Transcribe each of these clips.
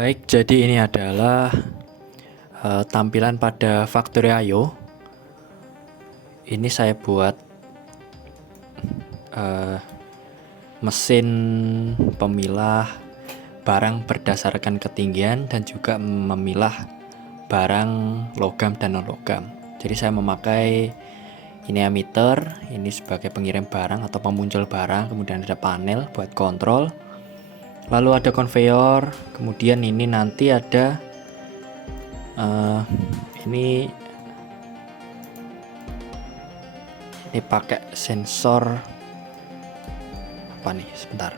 Baik, jadi ini adalah tampilan pada Factory.io. Ini saya buat mesin pemilah barang berdasarkan ketinggian dan juga memilah barang logam dan non logam. Jadi saya memakai ini emitter, ini sebagai pengirim barang atau pemuncul barang, kemudian ada panel buat kontrol. Lalu ada conveyor, kemudian ini nanti ada ini pakai sensor apa nih, sebentar.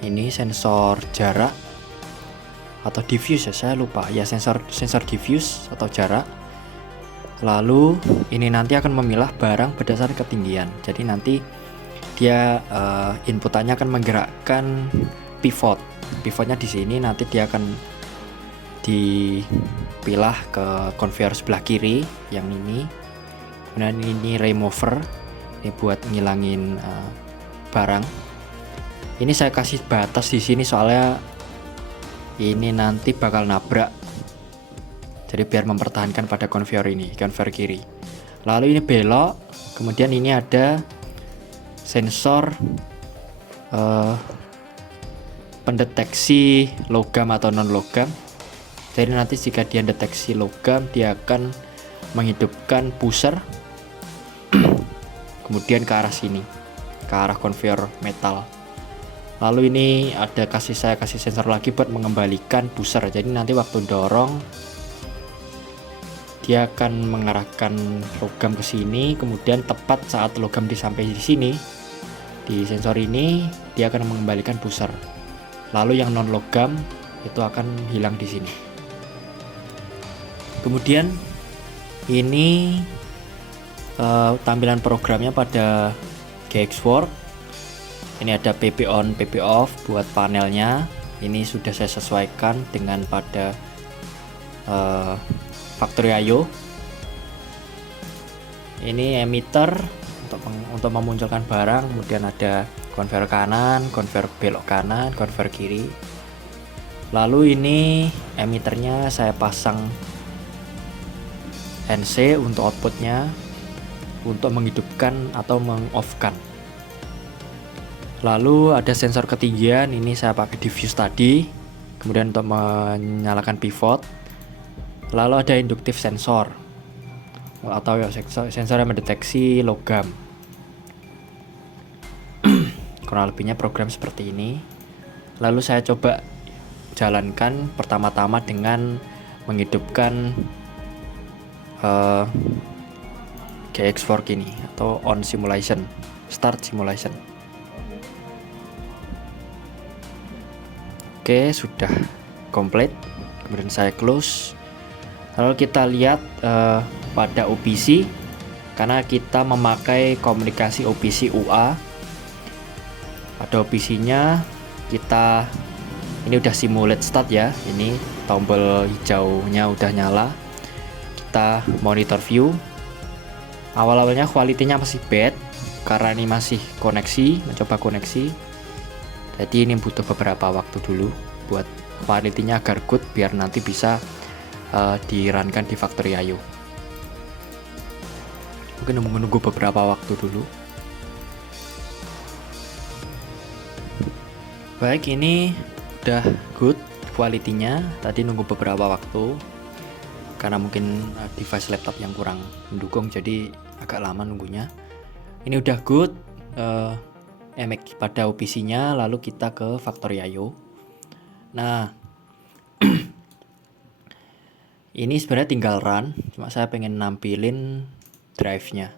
Ini sensor jarak atau diffuse ya, saya lupa ya, sensor diffuse atau jarak. Lalu ini nanti akan memilah barang berdasarkan ketinggian. Jadi nanti dia inputannya akan menggerakkan pivotnya di sini. Nanti dia akan dipilah ke conveyor sebelah kiri yang ini. Kemudian ini remover, ini buat ngilangin barang. Ini saya kasih batas di sini soalnya ini nanti bakal nabrak. Jadi biar mempertahankan pada conveyor ini, conveyor kiri. Lalu ini belok, kemudian ini ada sensor pendeteksi logam atau non logam. Jadi nanti jika dia deteksi logam, dia akan menghidupkan pusher kemudian ke arah sini, ke arah conveyor metal. Lalu ini saya kasih sensor lagi buat mengembalikan pusher. Jadi nanti waktu dorong dia akan mengarahkan logam ke sini, kemudian tepat saat logam sampai di sini, di sensor ini dia akan mengembalikan pusher. Lalu yang non logam itu akan hilang di sini. Kemudian ini tampilan programnya pada GXWorks. Ini ada PP on, PP off buat panelnya. Ini sudah saya sesuaikan dengan pada Factory.io. Ini emitter untuk memunculkan barang, kemudian ada conveyor kanan, conveyor belok kanan, conveyor kiri. Lalu ini emitternya saya pasang NC untuk outputnya, untuk menghidupkan atau mengoffkan. Lalu ada sensor ketinggian, ini saya pakai diffuse tadi, kemudian untuk menyalakan pivot. Lalu ada induktif sensor atau sensor yang mendeteksi logam. Kurang lebihnya program seperti ini. Lalu saya coba jalankan pertama-tama dengan menghidupkan GXWorks ini atau on simulation, start simulation. Oke, sudah komplit. Kemudian saya close. Lalu kita lihat pada OPC, karena kita memakai komunikasi OPC UA. Pada OPC-nya kita ini udah simulate start ya. Ini tombol hijaunya udah nyala. Kita monitor view. Awal-awalnya quality-nya masih bad karena ini masih mencoba koneksi. Jadi ini butuh beberapa waktu dulu buat quality-nya agar good, biar nanti bisa di-runkan di Factory.io. Mungkin menunggu beberapa waktu dulu. Baik, ini udah good quality-nya. Tadi nunggu beberapa waktu karena mungkin device laptop yang kurang mendukung, jadi agak lama nunggunya. Ini udah good pada OPC-nya. Lalu kita ke Factory.io. Nah, ini sebenarnya tinggal run, cuma saya pengen nampilin drive-nya.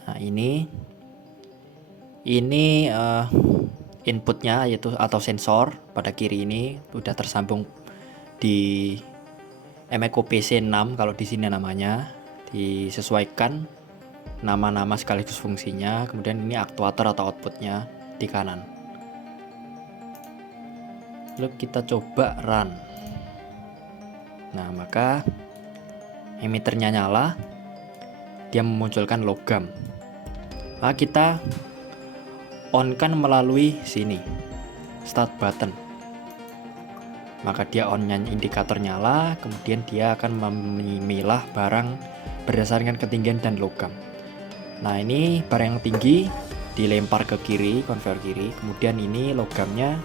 Nah, ini inputnya yaitu atau sensor pada kiri ini udah tersambung di Emeco PC6 kalau di sini namanya. Disesuaikan nama-nama sekaligus fungsinya. Kemudian ini aktuator atau outputnya di kanan. Lalu kita coba run. Nah, maka emitternya nyala, dia memunculkan logam. Maka kita on kan melalui sini, start button. maka dia on-nya indikator nyala, kemudian dia akan memilah barang berdasarkan ketinggian dan logam. Nah, ini barang yang tinggi dilempar ke kiri, konveyor kiri, kemudian ini logamnya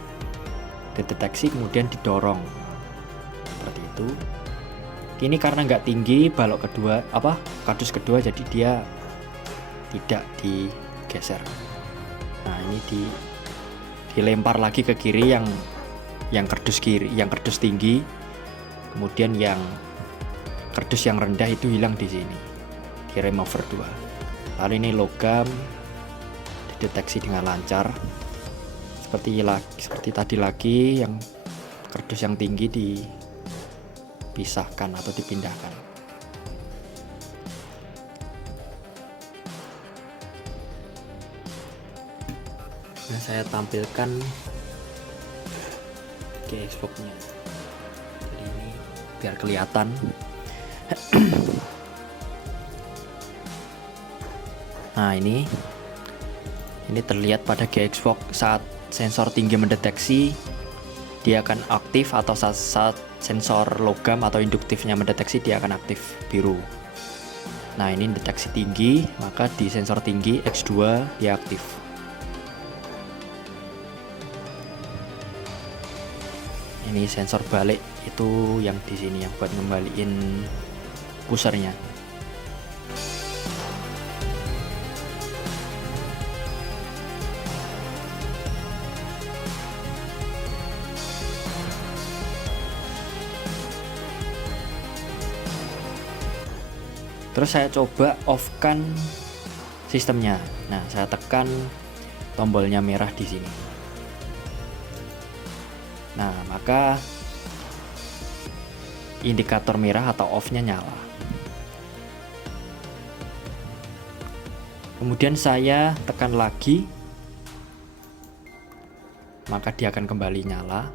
dideteksi kemudian didorong seperti itu. Ini karena nggak tinggi balok kedua, kardus kedua, jadi dia tidak digeser. Nah, ini dilempar lagi ke kiri yang kardus kiri, yang kardus tinggi, kemudian yang kardus yang rendah itu hilang di sini, di remover 2. Lalu ini logam dideteksi dengan lancar, seperti tadi lagi, yang kardus yang tinggi dipisahkan atau dipindahkan. Nah, saya tampilkan GXbox-nya. Jadi ini biar kelihatan. Nah, ini terlihat pada GXbox saat sensor tinggi mendeteksi dia akan aktif, atau saat sensor logam atau induktifnya mendeteksi dia akan aktif biru. Nah, ini deteksi tinggi, maka di sensor tinggi X2 dia aktif. Ini sensor balik itu yang di sini yang buat ngembaliin pusernya. Terus saya coba off-kan sistemnya. Nah, saya tekan tombolnya merah di sini. Nah, maka indikator merah atau off-nya nyala. Kemudian saya tekan lagi, maka dia akan kembali nyala.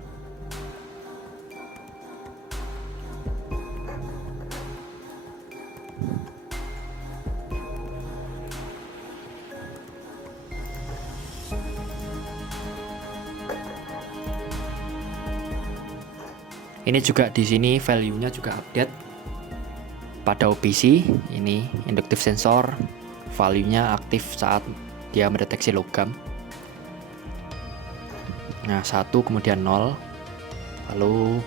Ini juga di sini value-nya juga update pada OPC. Ini induktif sensor, value-nya aktif saat dia mendeteksi logam. Nah, 1 kemudian 0. Lalu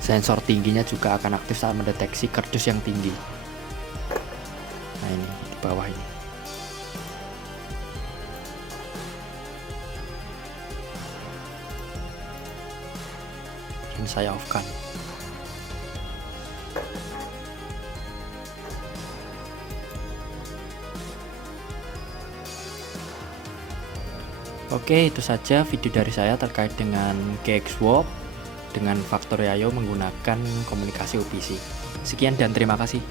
sensor tingginya juga akan aktif saat mendeteksi kardus yang tinggi. Nah, ini di bawah ini. Saya off-kan. Oke, itu saja video dari saya terkait dengan GXbox dengan Factorio menggunakan komunikasi OPC. Sekian dan terima kasih.